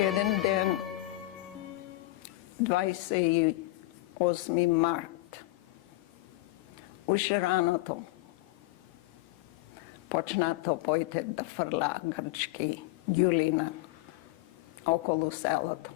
Един ден, 28 март, уши раното, почна топоите да фърля грчки дюлина около селото.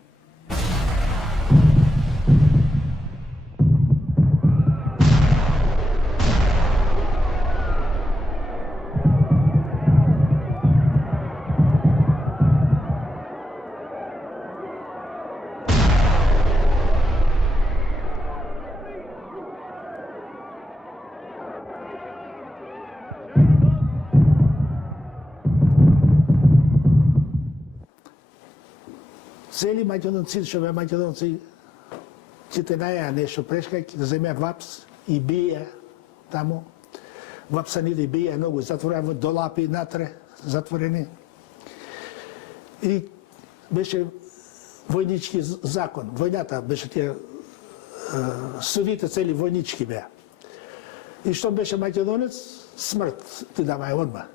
Цели македонци, що бе македонци, чите наја нешто прешка, да земе вапс и бие тамо. Вапсаните бие многу затворени, долапи натре затворени. И беше војнички закон. Војната беше тие судите цели војнички беа. И што беше македонец, смрт ти даваја одма.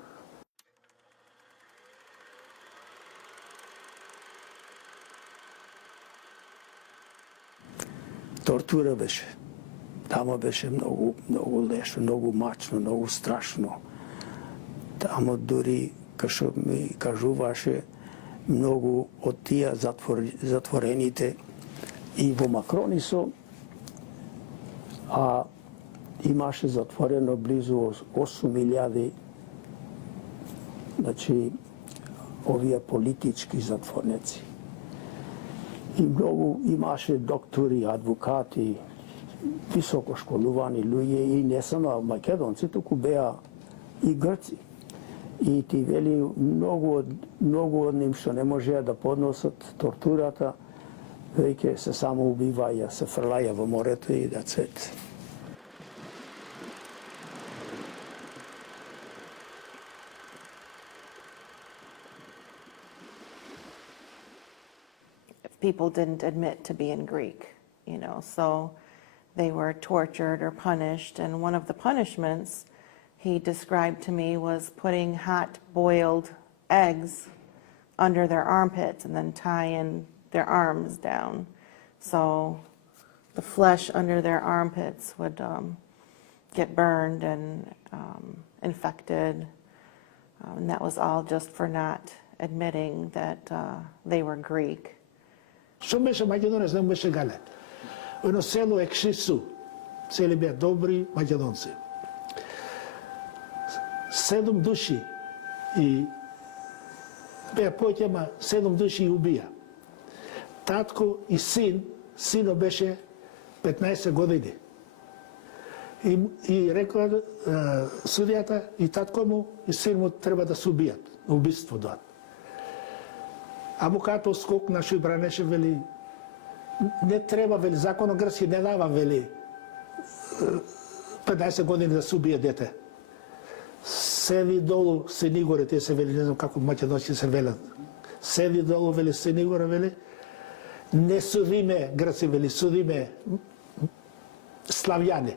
Тортура беше. Тамо беше многу лешно, многу мачно, многу страшно. Тамо дури, кашо ми кажуваше, многу од тие затворените и во Макронисо, а имаше затворено близу 8.000, значи, овие политички затворници. И многу имаше доктори, адвокати, високо школувани луѓе и не само македонци, туку беа и грци. И ти вели многу од ним што не можеа да подносат тортурата, веќе се само убиваја, се фрлаја во морето и that's it. People didn't admit to being Greek, so they were tortured or punished. And one of the punishments he described to me was putting hot boiled eggs under their armpits and then tying their arms down. So the flesh under their armpits would get burned and infected. And that was all just for not admitting that they were Greek. Што беше македонец, не беше гале. Едно село Екшису, цели беа добри македонци. 7 души и беа повеќе, ама 7 души и убија. Татко и син, сино беше 15 години. И рекла судијата и татко му и син му треба да се убијат, убиство доат. Авокато скокнаше и бранеше, вели, не треба, вели, законот грцки не дава, вели, 15 години да се убие дете. Седи долу Синигоре, те се вели, не знам како македонски се велат. Седи долу, вели, Синигоре, вели, не судиме грци, вели, судиме славјани.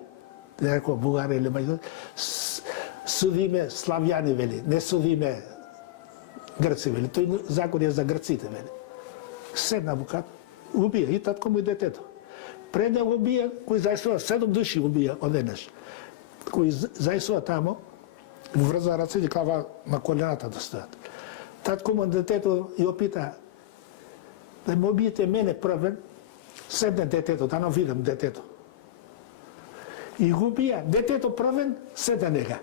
Не рекол Бугари или Македонија. Судиме славјани, вели, не судиме грци, вели. Тој закон е за грците, вели. Седна авокат, убија и татко му и детето. Пред да го убија, кој зајсува, 7 души убија одеднаш. Кој зајсува тамо, врза раците, клава на колената да стојат. Татко му детето и опита, да ме убиете мене првен, седне детето, да не видам детето. И го убија, детето првен, седне нега.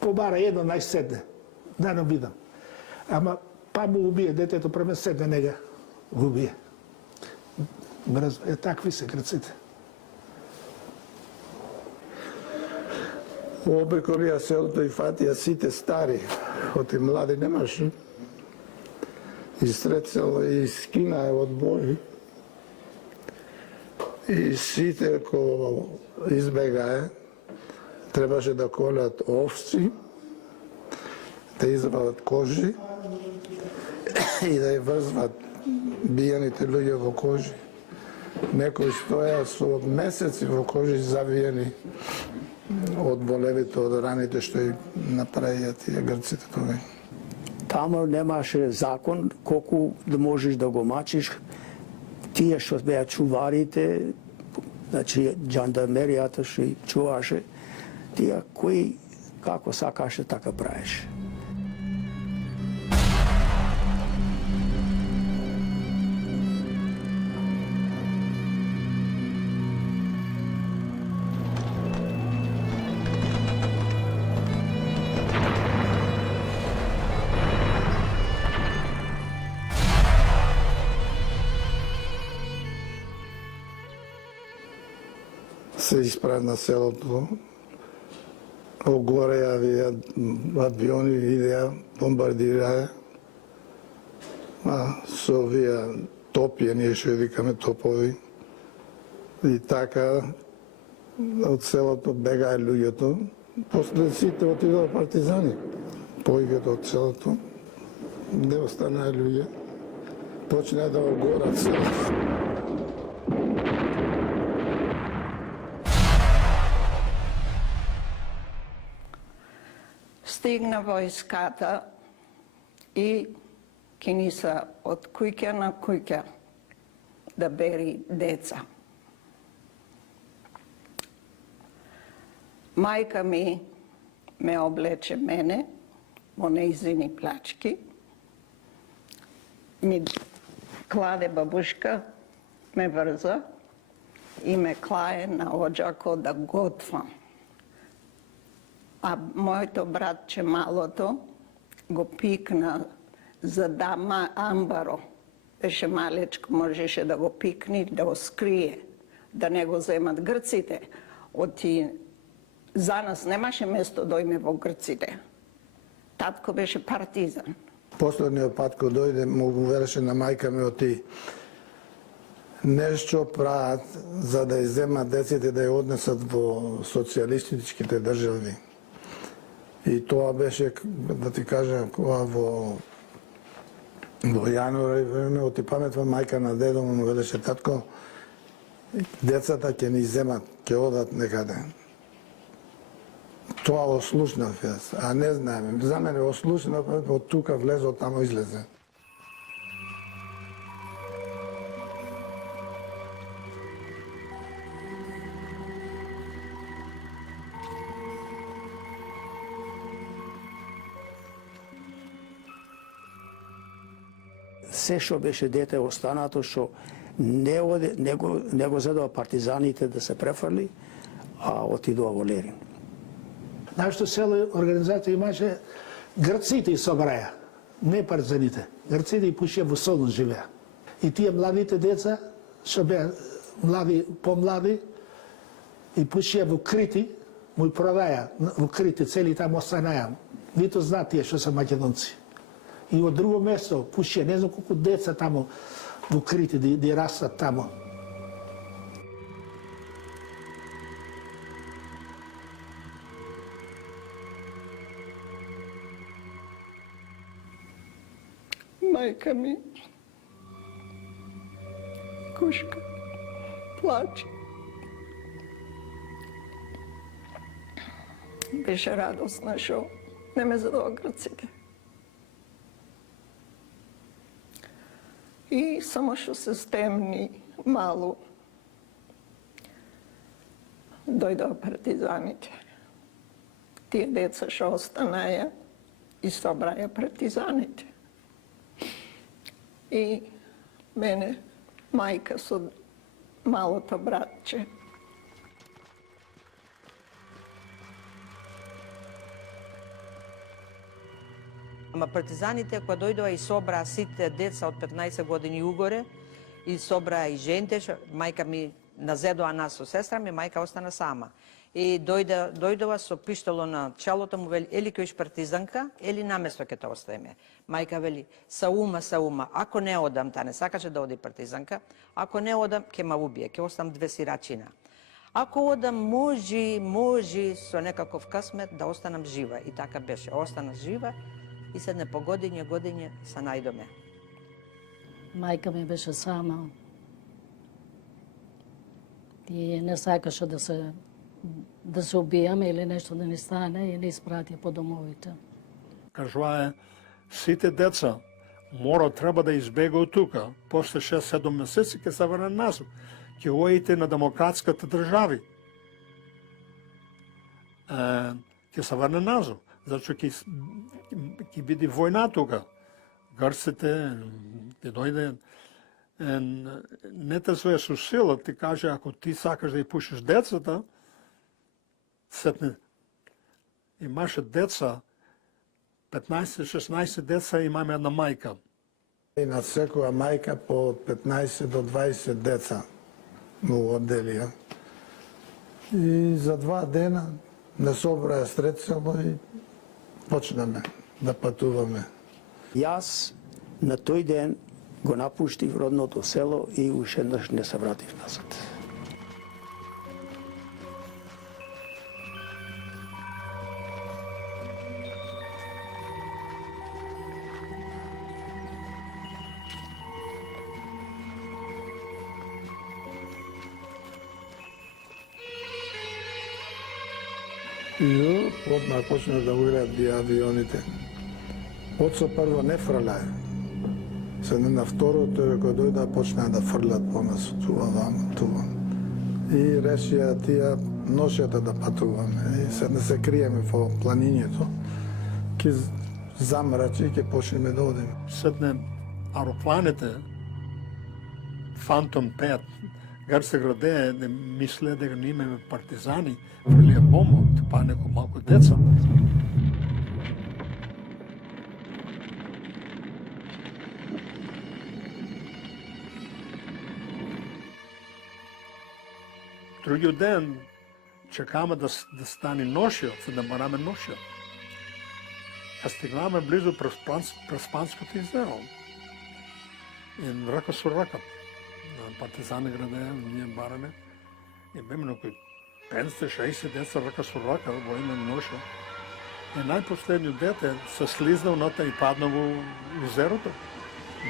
Побара едно најседне, да не видам. Ама па му убие детето првен, седне нега, го убие. Такви се грците. Обиколија селото и фатија сите стари, оти млади немаше. И стрецело и скина од Божи. И сите кој избегае, требаше да колат овци, да извадат кожи и да ја врзват бијаните луѓе во кожи. Некои стоја со месеци во кожи завиени од болевите, од раните што и направија тие грците тогаш. Тамо немаше закон колку да можеш да го мачиш. Тие што беа чуварите, значи жандармеријата што и чуваше, тие кои како сакаше така правеше. Се изправи на селото, огоре авиони идеа, бомбардираја, со овие топија, ние што викаме топови. И така од селото бегаја луѓето, после сите отидоа партизани. Повеќето од селото не останаа луѓе, почнаа да огорат селото. Стигна војската и кини се од куќа на куќа да бери деца. Мајка ми ме облече мене во нејзини плачки, ми кладе бабушка, ме врза и ме клае на оџако да готвам. А моето братче малото го пикна за дама амбаро. Беше малечко, можеше да го пикни, да го скрие, да не го земат грците. За нас немаше место да име во грците. Татко беше партизан. Последниот пат кога дојде, му вереше на мајка ми оти нешто прават за да иземат деците да ја однесат во социјалистичките држави. И тоа беше, да ти кажам, кога во јануари време, оти паметвам мајка на дедо му велеше, татко, децата ќе ни земат, ќе одат некаде. Тоа ослушнав јас, а не знаеме. За мене ослушнав, од тука влезе, од тамо излезе. Се што беше дете останато, што не го зедоа партизаните да се префрли, а отидоа во Лерин. Нашето село организација имаше грците и собраја, не партизаните. Грците и пушија во Солун живеа. И тие младите деца, што беа млади, помлади, и пушија во Крити, му продаја во Крити, цели таму останаја. Нито знаат тие што се македонци. И од друго место пушија, не знам колку деца таму во Крити, да растат таму. Мајка ми кушка, плаче. Беше радосна што не ме задоа грците. И само што се стемни мало, дојдоа партизаните. Тие деца што останаја и собраја партизаните. И мене, мајка со малото братче. Ама партизаните кога дојдоа и собраа сите деца од 15 години угоре, и собраа и жените, мајка ми назедоа нас со сестра ми, мајка остана сама. И дојдоа со пиштоло на челото, му вели, ели којш партизанка, ели наместо ќе те оставиме. Мајка вели, саума, ако не одам, та не сакаше да оди партизанка, ако не одам, ќе ма убие, ќе оставам 2 сирачина. Ако одам, може со некаков късмет да останам жива. И така беше, останав жива и седне по годиње се најдоме. Мајка ми беше сама и не сакаше да се убијаме или нешто да ни стане и не испрати по домовите. Кажуваа Сите деца треба да избегаат тука. После 6-7 месеци ќе се врне назад. Ќе оидете на демократската држави. Ќе се врне назад. Зашто ќе биде војна тука. Грците ќе дојде не те своја со сила, ти каже, ако ти сакаш да ја пушиш децата, сетне, имаше деца, 15-16 деца, имаме една мајка. И на секоја мајка по 15 до 20 деца му одделија. И за 2 дена не собраа средства и почнеме да патуваме. Јас на тој ден го напуштив родното село и уште еднаш не се вратив назад. И одмah почна да уират авионите. Оцо прво не фрлај. Седне на второто, кога дојда, почнаа да фрлат по нас, туа, вамо, туа. И решија тие ношјата да патуваме. И седне се криеме во планињето. Ке замрачи и ке почнеме да одиме. Седне аеропланите, Фантом 5, Грце граде, не мисле дека не имаме партизани, фрлија бомба, па неко малку деца. Другиот ден чекаме да стане ношјот, за да бараме ношјот. А стигнаме близу през Панското издело. И рака со рака. На партизани граде, ние бараме. И беме некои 50-60 деца рака со рака во една ноша. И најпоследниот дете се слизнал ната и падна во езерото.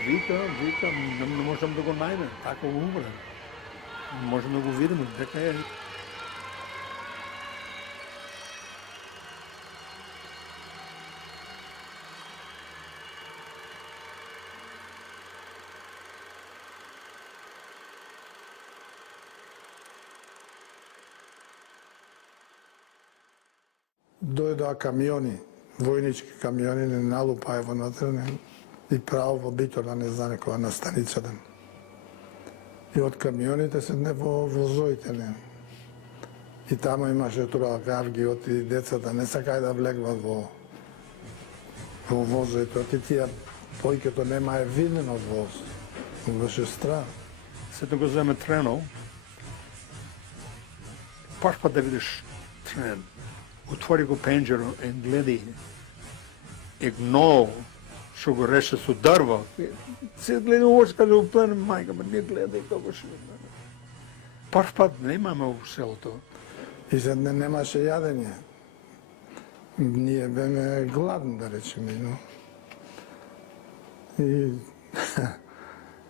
Вика, не можам да го најдем, така го умре. Можем да го видиме дека е. Дојдоа камиони, војнички камиони, не налупаја внатре, и право во Битола, не знам кога, на станицата. И од камионите се не во возоите, не. И тамо имаше троа гавги, оти децата не сакај да влегват во возоите, оти тие појкето нема е виден од воз. Беше страх. Сето го земе тренол, паш па да видиш трен. Отвори го пенџеро и гледи и гно што го реше со дрво. Се гледа очи, каже, уплен, мајка, ма не гледај како што. Прв пат не имаме во селото. И се немаше јадење. Ние беме гладни, да речеме, но.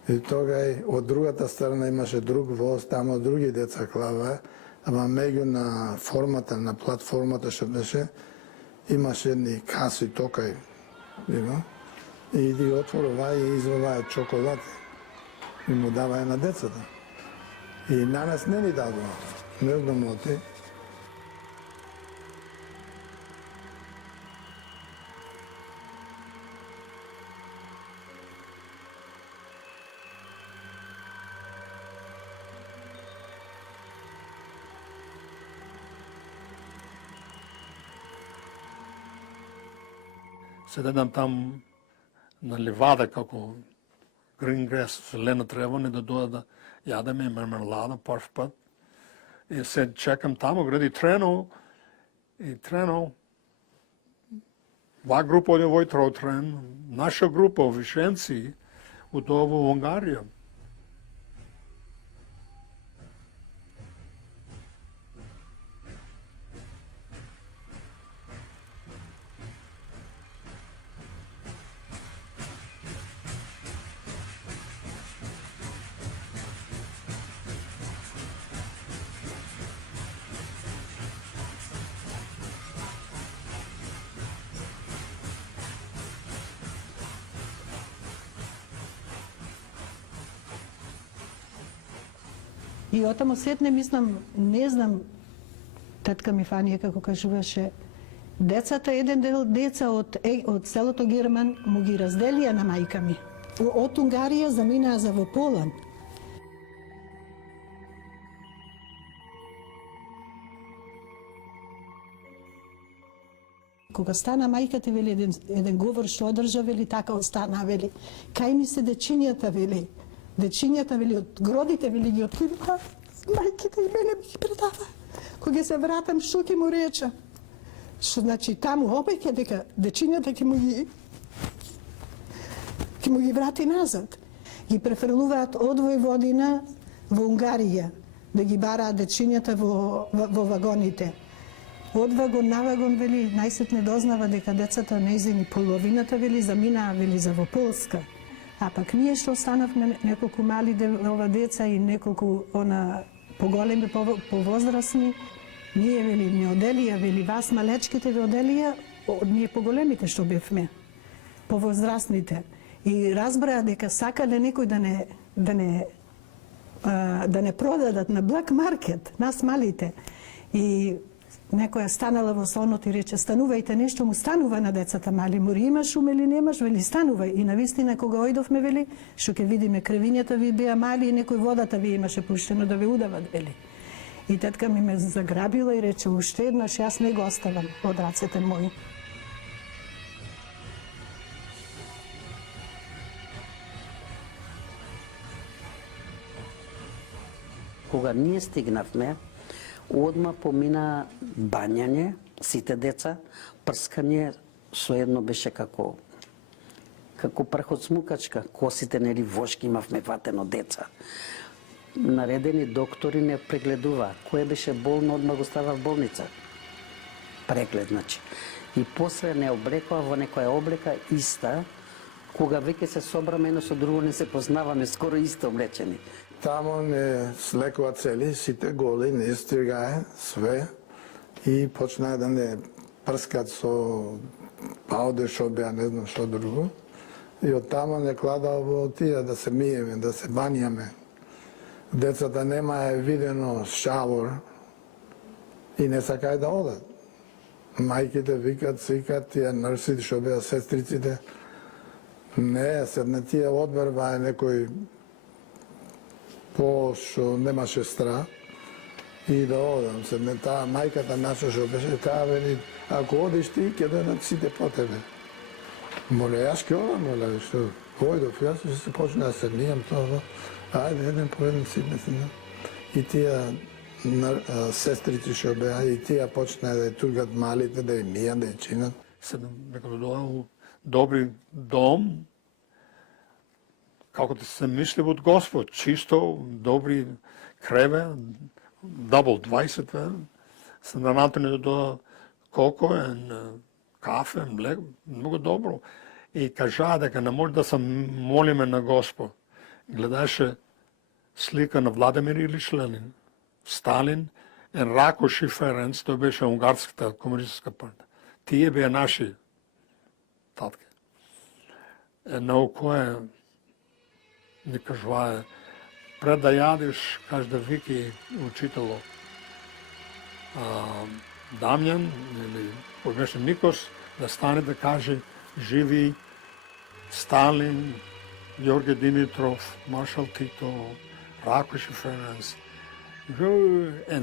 И тога од другата страна имаше друг воз, тамо други деца клаваа, ама меѓу на формата, на платформата што беше, имаше едни каси токај, и иди отворува и изваваја чоколад и му даваја на децата. И на нас не ни дадува, не знам оти. Седедам там на ливада како green grass, зелена трева, не да дојда да јадеме мармелада прв пат. И се чекам тамо, гради тренол, и тренол. Ва група оди во трен, наша група во Вишенци, отидува во Унгарија. И отамо сетне мислам, не знам, татка ми Фанија како кажуваше, децата, еден дел деца од селото Герман му ги разделија на мајка ми. Од Унгарија заминаа за во Полан. Кога стана мајката, вели, еден говор што одржа, вели, така остана, вели. Кај ми се дечињата, вели. Дечињата, вели, од гродите, вели, ги открива. Мајките и мене ми ги предава. Кога се вратам, што ќе му реча? Што значи таму обеќе дека дечињата ќе му ги врати назад. Ги префрлуваат од Војводина во Унгарија, да ги бараат дечињата во вагоните. Од вагон на вагон, вели, најсетне дознава дека децата нејзини половината, вели, заминаа, вели, за во Полска. А пак ние што останавме неколку мали деца и неколку поголеми, повозрасни, ние, вели, не оделија, вели, вас малечките ве оделија, ние поголемите што бевме, повозрасните. И разбраа дека сакале некој да не продадат на Black Market, нас малите. И некоја станала во сонот и рече, станувајте, нешто му станува на децата мали, мори имаш ум или немаш, вели, станувај. И навистина кога ојдовме, вели, што ќе видиме кревињата ви беа мали и некој водата ви имаше пуштено да ве удават, вели. И тетка ми ме заграбила и рече, уште еднаш, јас не го оставам од рацете мои. Кога ние стигнавме, одма помина бањање, сите деца, прскање, соедно беше како прх од смукачка, косите, нели, вошки имавме ватено деца. Наредени доктори не прегледува. Кој беше болно, одма го става в болница. Преглед, значи. И после не облекува во некоја облека иста, кога веќе се собраме едно со друго, не се познаваме, скоро исто облечени. Тамо не слекува цели, сите голи, не стигае све и почнаа да не прскат со пауде, што беа, не знам што друго. И од тамо не кладаа во тие да се миеме, да се банјаме. Децата немаа видено шавор и не сакаја да одат. Мајките викат, сикат, тие нрсите што беа сестриците. Не, седна тие одберба е некој што немаше страх и да одам. Седне таа мајката наша што беше, таа вели, ако одиш ти, ќе дадат сите по тебе. Моле, јас ќе одам, моле, што ојдов, јас ќе се почна да се мијам тоа. Ајде, еден по еден сидне. И тие сестрици што беа, и тие почнаа да ја тургат малите, да ја мијат, да ја чинат. Седам некако дојдам добри дом, како да се мисли од Господ, чисто, добри креве, дабл 20, се нанатени до коко, кафе, млек, многу добро. И кажаа дека не може да се молиме на Господ. Гледаше слика на Владимир Илич Ленин, Сталин, и Ракош и Ференц, тој беше унгарската комунистичка партија. Тие беа наши татки. Но кое ни кажувае, пред да јадиш, каже да вики учитело Дамјан или беше Никос, да стане да каже живи Сталин, Јорге Димитров, Маршал Тито, Ракош и Ференц.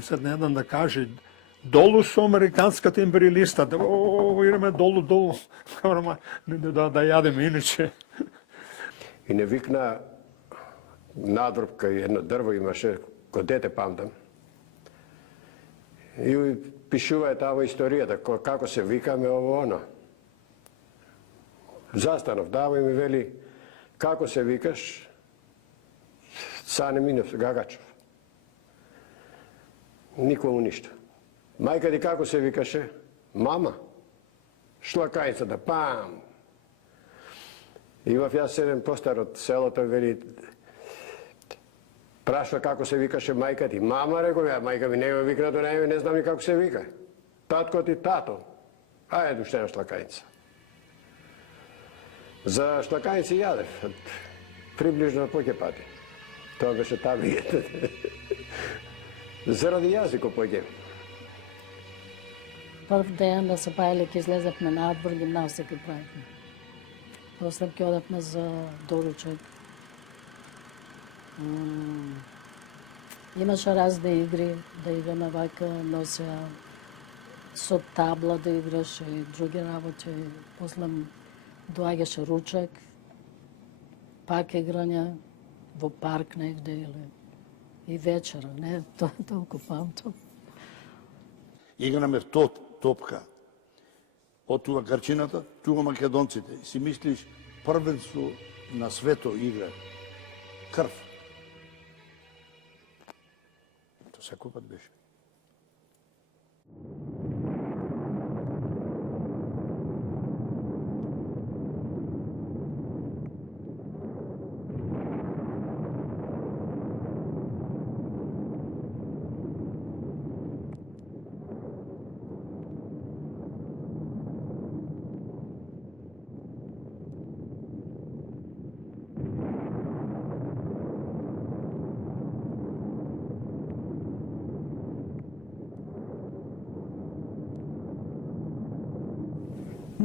Сед на еден да каже долу со американската империалиста, идеме долу, да јадеме иначе. И не викна надврбка и едно дрво имаше, ко дете памтам. И пишува таа историјата, како се викаме ово оно. Застанов дава и ми вели, како се викаш? Сане Минев, Гагачев. Никому ништо. Мајка ти како се викаше? Мама. Шлакајцата, пам. Имав јас еден постар од селото, вели, прашва како се викаше мајка ти. Мама, реков ја, мајка ми не има викнато на име, не знам и како се вика. Татко ти, тато. Ајде уште една шлакајца. За шлакајци јадев, приближно поќе пати. Тоа беше табијата. Заради јазикот поќе. Прв ден да се паеле ке излезевме надвор, гимнастика правихме. После ке одевме за доручек. Имаше разни игри, да играме вака, нося со табла да играш и други работи. После доаѓаше ручек, пак играње во парк негде или и вечера, не толку памтам. Играме топка. Од тука Гарчината, тука македонците. И си мислиш, првенство на свето игра. Крв. То секој пат беше.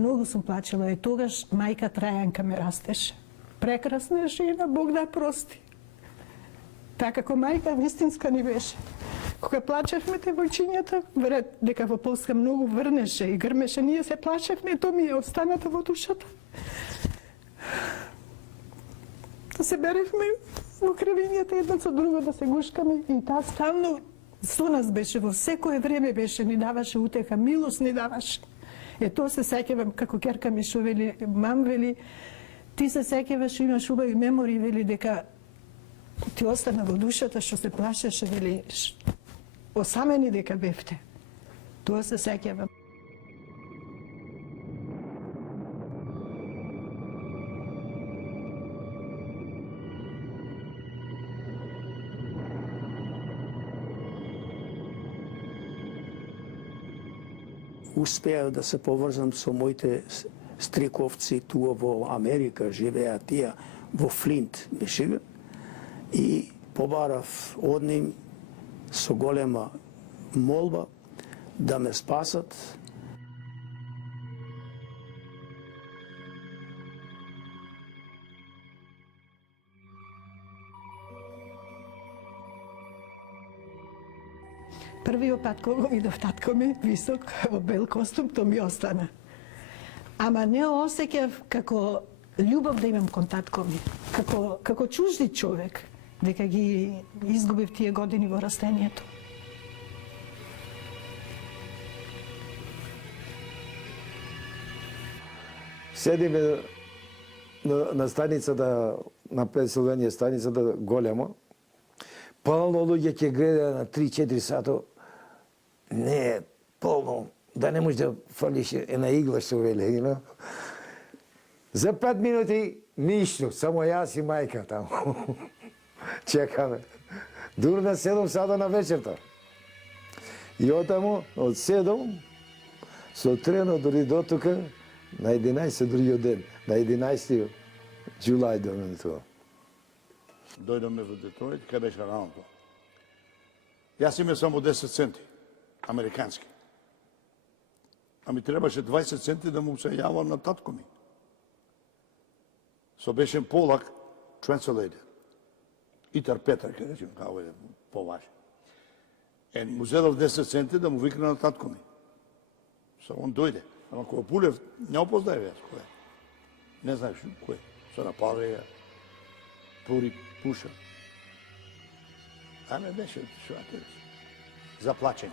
Многу сум плачела и тогаш мајка Трајанка ме растеше. Прекрасна жена, Бог да прости. Така како мајка вистинска ни беше. Кога плачевме девојчињата, веројатно дека во Полска многу врнеше и грмеше, ние се плачевме, то ми е останато во душата. Да се беревме во кревињата едно со друго, да се гушкаме и таа стално со нас беше, во секое време беше, ни даваше утеха, милост ни даваше. Тоа се сеќавам како ќерка ми што вели, мам вели, ти се сеќаваш, имаш убави мемори, вели дека ти остана во душата што се плашеше, вели, осамени дека бевте. Тоа се сеќавам. Успеав да се поврзам со моите стриковци туа во Америка, живеат тие во Флинт, Мишиган, и побарав од ним со голема молба да ме спасат. Првиот пат кога видов татко ми, висок, во бел костум, то ми остана. Ама не осеќав како љубов да имам кон татко ми, како чужди човек, дека ги изгубив тие години во растението. Седиме на станицата, на Пенсилванија станицата голема. Полно луѓе ќе гледа на 3-4 сато. Не е полно. Да не можеш да фалиш една игла, што вели, you know? За 5 минути ништо, само јас и мајка таму. Чекаме. Дур на 7 сата на вечерта. И отаму, од 7, со трено дори до тука, на 11 другиот ден, на 11 July дојдоме тоа. Дојдоме во Детройт, кај беше раното. Јас имам само 10 центи, американски. А ми требаше 20 центи да му се јавам на татко ми. Со беше полак, translated. Итар Петар, ке речем, како е поважен. Му зедов 10 центи да му викна на татко ми. Со он дојде. Ама кога Пулев, не опознаев јас кој е. Не знаеш кој е. Со напалеја, Пури, Пуша. Аме беше, шо ја терес. Заплачен.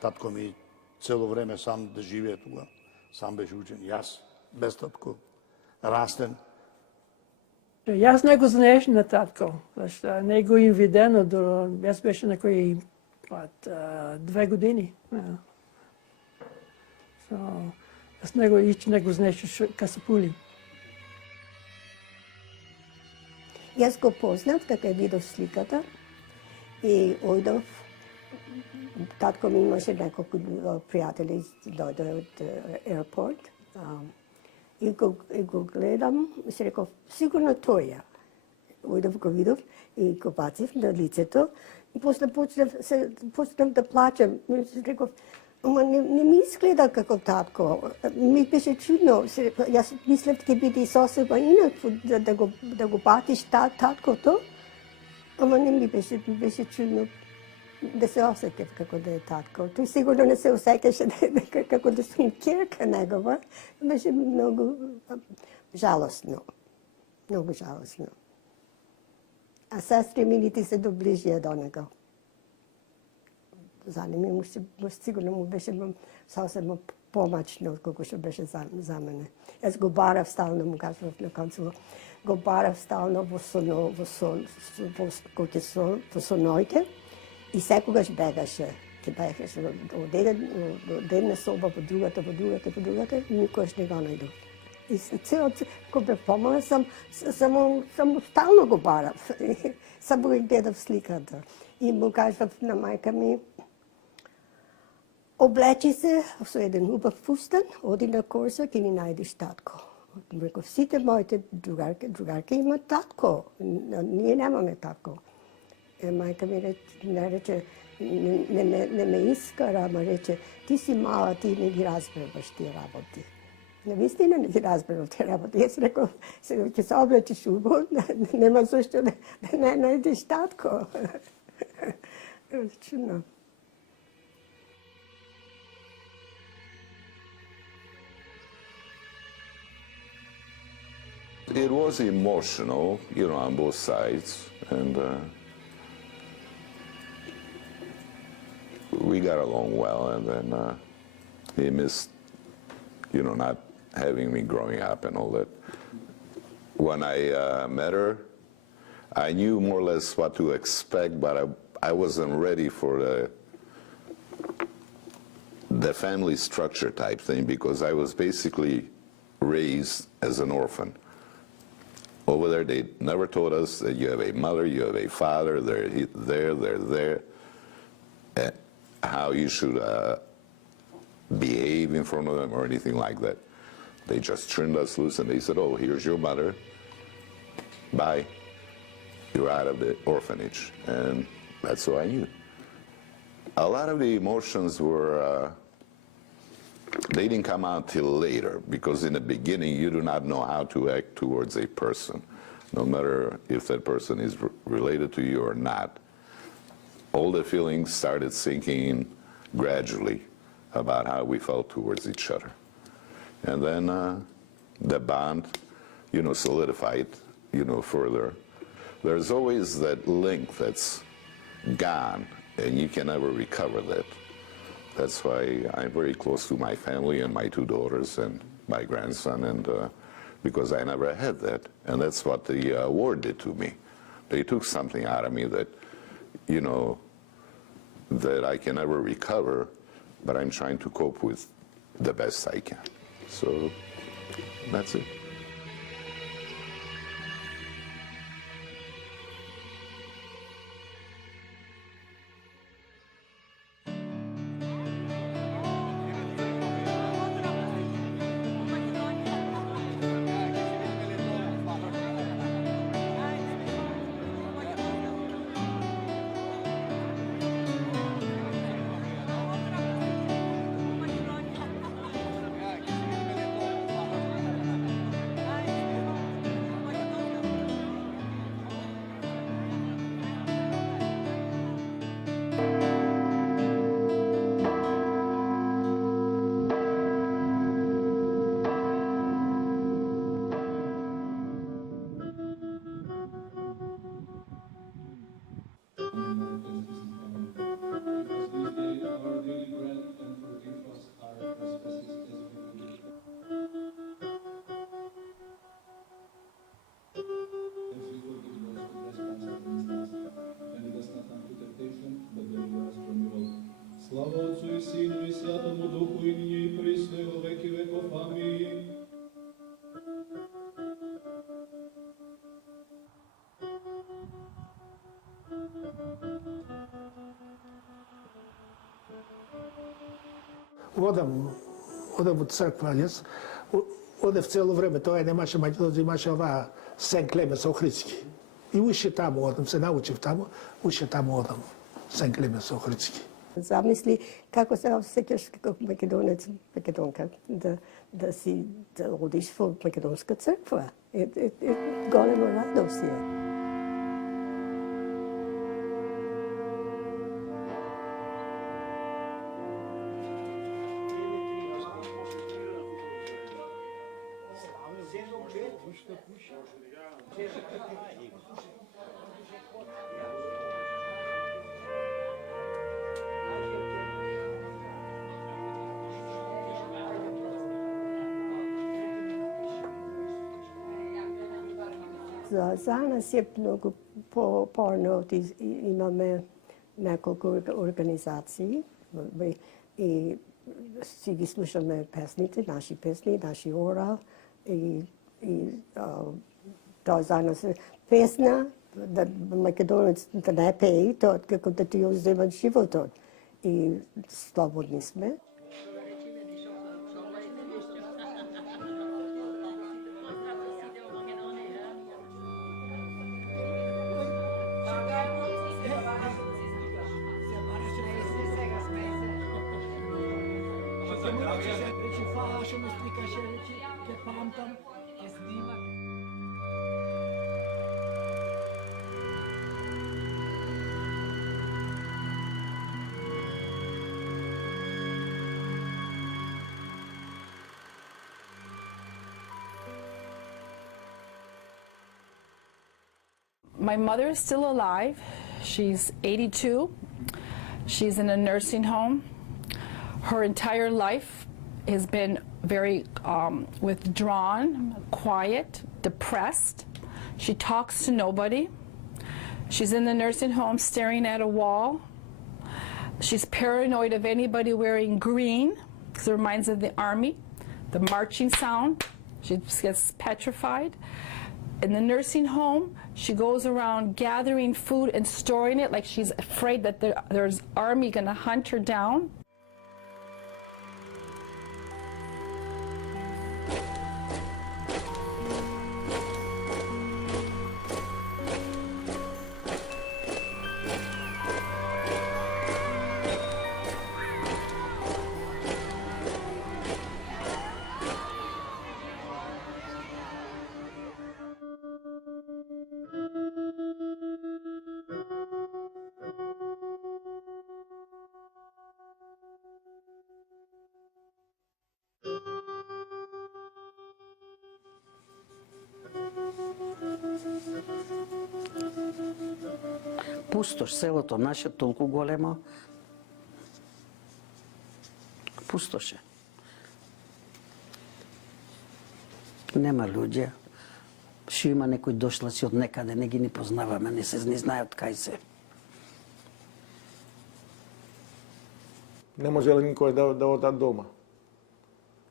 Татко ми цело време сам да живее тука. Сам беше учен. Јас, без татко, растен. Јас не го знаеш на татко, зашто не го им видено, јас беше на кои 2 години. Јас не го знаеш кај се Пули. Јас го познав, кога видов сликата, И ојдов, татко ми имаше неколку пријатели, дојде од аеропорт. И го гледам, и си реков, сигурно тој е. Ојдов го видов и го бацив на лицето. И после почнав да плачам. Си реков, ама не ми изгледа како татко. Ми беше чудно. Јас мислев ќе биде сосема инак да го батиш таткото. Ама не ми беше чудно да се осеќав како да е татко. Тој сигурно не се осеќаше како да сум ќерка негова. Беше многу жалосно. Многу жалосно. А сестри мините се доближија до него. За ними сигурно му беше сосема помачно колку што беше за мене. Јас го барав стално, му кажував на концу, го барав стално во соноите и секогаш бегаше. Ке бегаше од една соба во другата, никогаш не го најдов. И кога бе помала, само стално го барав. Само го гледав сликата. И му кажав на мајка ми, облечи се со еден убав фустан, оди на Корса, ќе ни најдеш татко. Реков, сите моите другарки имат татко, ние немаме татко. Мајка ми рече, не ме искара, ама рече, ти си мала, ти не ги разбираш тие работи. Навистина не ги разбирал тие работи. Јас реков, ќе се облечиш убаво, нема зашто да не најдеш татко. Чудно. It was emotional, on both sides, and we got along well, and then he missed, not having me growing up and all that. When I met her, I knew more or less what to expect, but I wasn't ready for the family structure type thing, because I was basically raised as an orphan. Over there, they never told us that you have a mother, you have a father, they're there, and how you should behave in front of them or anything like that. They just turned us loose and they said, oh, here's your mother, bye, you're out of the orphanage. And that's what I knew. A lot of the emotions were, they didn't come out till later, because in the beginning you do not know how to act towards a person, no matter if that person is related to you or not. All the feelings started sinking in gradually about how we felt towards each other. And then the bond, solidified, further. There's always that link that's gone, and you can never recover that. That's why I'm very close to my family and my two daughters and my grandson, and because I never had that. And that's what the war did to me. They took something out of me that, that I can never recover, but I'm trying to cope with the best I can. So that's it. Слава Отцу и Сину и Святому Духу, и нині, и присно, и во веки веков. Амин. Odam u crkva, odem цело време, тоа немаше Македонија, имаше ова Сен Клемес Охридски. И уште таму одам, се научив таму, уште таму одам, Сен Клемес Охридски. Замисли како се осеќаш како македонец, македонка, да одиш во македонска црква. Голема радост е. За нас е многу по-порно, имаме неколку организации и си ги слушаме песните, наши песни, наши орал и тоа за нас е песна, да македонец да не пее, тоа како да ти одземат животот. И слободни сме. My mother is still alive. She's 82. She's in a nursing home. Her entire life has been very withdrawn, quiet, depressed. She talks to nobody. She's in the nursing home staring at a wall. She's paranoid of anybody wearing green because it reminds her of the army, the marching sound. She gets petrified. In the nursing home, she goes around gathering food and storing it like she's afraid that there's army going to hunt her down. Пустош, селото наше толку големо. Пустоше. Нема луѓе. Шо има некој дошлаци од некаде, не ги ни познаваме, не знаат кај се. Не можеле никој да одат дома,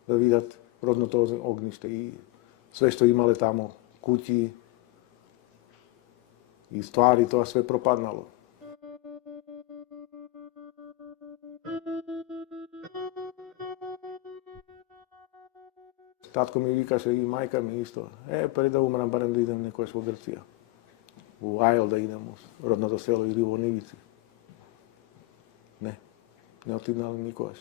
да видат родното огниште и све што имале тамо, куќи и ствари, тоа све пропаднало. Татко ми викаше и мајка ми исто, пред да умрам, барем да идем некојаш во Грција. Во Ајол да идем, родното село или во Нивици. Не отиднали никогаш.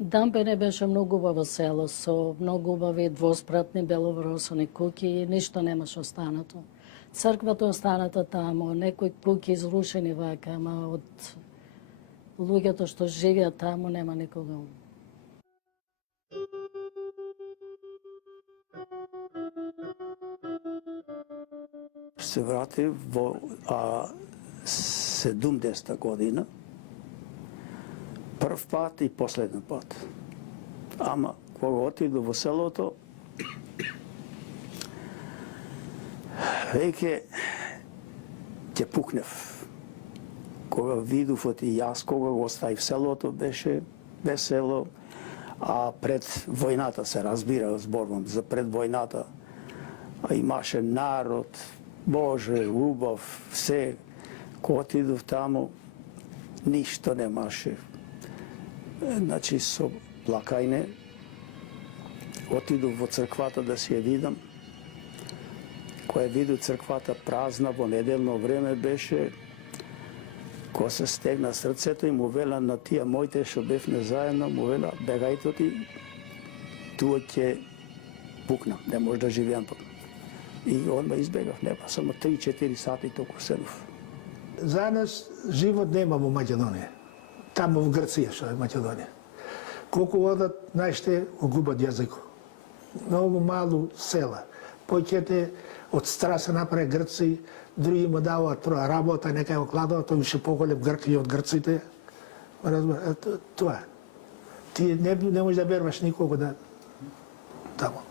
Дамбене беше многу убаво село, со многу убави двоспратни беловросани куќи и ништо немаше останато. Црквата останата тамо, некои куќи изрушени вака, ама од луѓето што живеат тамо нема никога. Се врати во 70-та година, прв пат и последен пат. Ама, кога отиду во селото, веќе ќе пукнев. Кога видов и јас, кога го оставив селото, беше весело, а пред војната се разбира, зборувам за пред војната, имаше народ, Боже, убав, все. Ко отидов тамо, ништо немаше. Значи, со плакајне, отидов во црквата да си ја видам. Која виду црквата празна во неделно време беше, која се стегна срцето и му вела на тие моите што бевме заедно, му вела, бегајте ти, туа ќе пукнам, не може да живеам тука. И одма избегав, нема, само 3-4 сати толку седов. За нас живот нема во Македонија. Тамо во Грција, што е Македонија. Колку одат, нашите губат јазик. Многу малу села. Поќете од стара се направи Грци, други му даваат работа, некај го кладуваат, тој више поголем грк и од грците. Тоа. Ти не можеш да веруваш никого да тамо.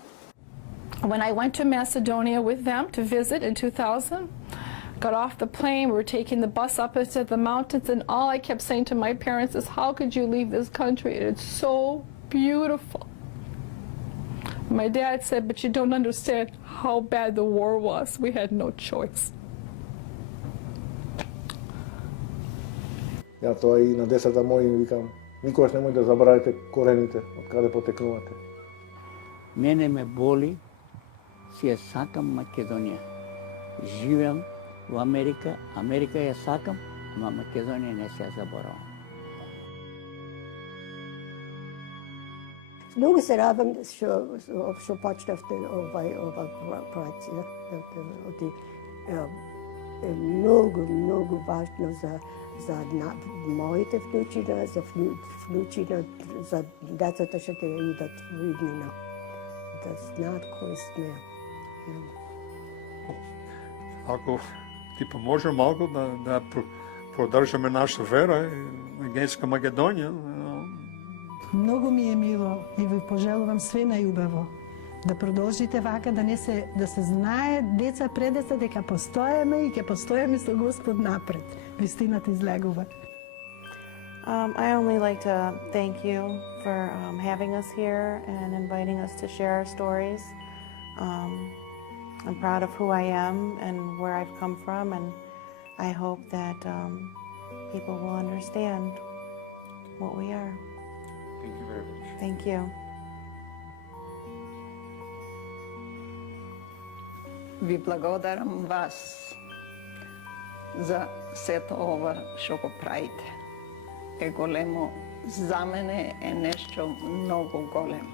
When I went to Macedonia with them to visit in 2000, got off the plane, we were taking the bus up into the mountains, and all I kept saying to my parents is, how could you leave this country? It's so beautiful. My dad said, but you don't understand how bad the war was. We had no choice. Ja тоа и на децата мои им викам, никогаш немој да забравите корените, од каде потекнувате. Мене ме боли, си ја сакам Македонија. Живеам во Америка, Америка ја сакам, ама Македонија не се ја заборавам. Многу се радвам што почнавте ова проекција. Е многу важно за моите внучина, за внучина, за децата што ќе идат во иднина. Да знаат кои сме. Ако ти поможе малку да продолжиме наша вера, Егејска Македонија. Многу ми е мило и ви пожелувам све најубаво. Да продолжите вака, да се знае деца пред деца дека постоеме и ќе постоеме со Господ напред. Вистината излегува. I only like to thank you for having us here and inviting us to share our stories. I'm proud of who I am and where I've come from, and I hope that people will understand what we are. Thank you very much. Thank you. Ви благодарам вас за сето ова што го правите. Е големо, за мене е нешто многу големо.